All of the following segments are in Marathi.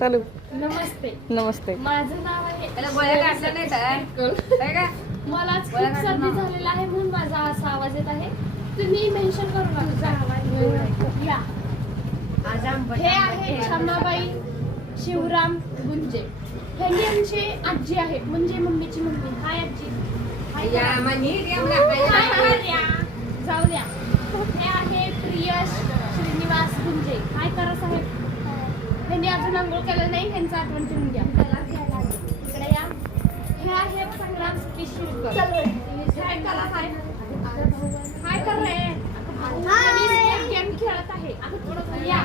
चालू. नमस्ते. नमस्ते. माझं नाव आहे. मला खूप सर्दी झालेला आहे म्हणून माझा असा आवाज येत आहे. तुम्ही मेन्शन करू नका. या. हे आहे क्षमाबाई शिवराम गुंजे. हे आमची आजी आहे म्हणजे मम्मीची मम्मी. हाय आजी. जाऊ द्या. हे आहे प्रियश श्रीनिवास गुंजे. काय करा साहेब. त्यांनी अजून अंघोळ केलं नाही. त्यांचं आठवण ठेवून घ्या. इकडे या. हे आहे संग्राम सतीश शिरकर. काय करा साहेब. काय कर रे. गेम खेळत आहे. या.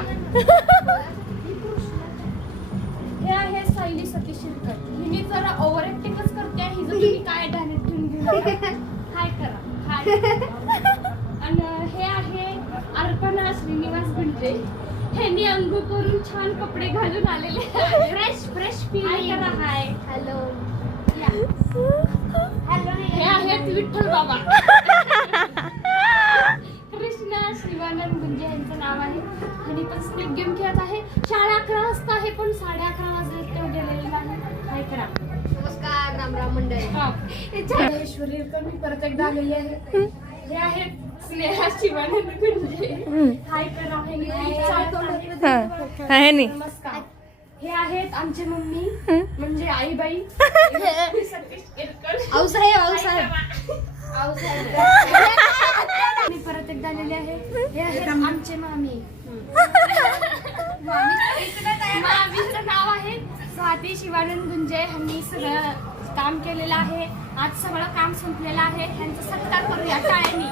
हे आहे शैली सतीश शिरकर. मी जरा ओव्हर ऍक्टिंगच करते. ही जर तुम्ही काय डायरेक्ट ठेवून घेऊन काय करा. आणि हे आहे अर्पणा श्रीनिवास गुंजे. ह्यांनी अंघोळ करून छान कपडे घालून आलेले. फ्रेश फील करा. हाय. हॅलो. हे आहेत विठ्ठल बाबा. कृष्णा शिवानंद गुंजे यांचं नाव आहे. आणि पण स्नेक गेम खेळत आहे. शाळा 11 वाजता आहे पण 11:30 वाजले तेव्हा गेलेले नाही. काय करा. नमस्कार. राम मंडळी. ईश्वरी मी परत एकदा आलेली आहे. हे आहेत स्नेहा शिवानंद गुंजे. हाय करा. नमस्कार. हे आहेत आमचे मम्मी म्हणजे आईबाई सतीश केरकर. मी परत एकदा आलेले आहे. हे आहेत आमचे मामी. मामीचं नाव आहे स्वाती शिवानंद गुंजे. ह्यांनी सगळं काम केलेलं आहे. आज सगळं काम संपलेलं आहे. ह्यांचा सत्कार करूया टाळ्यांनी.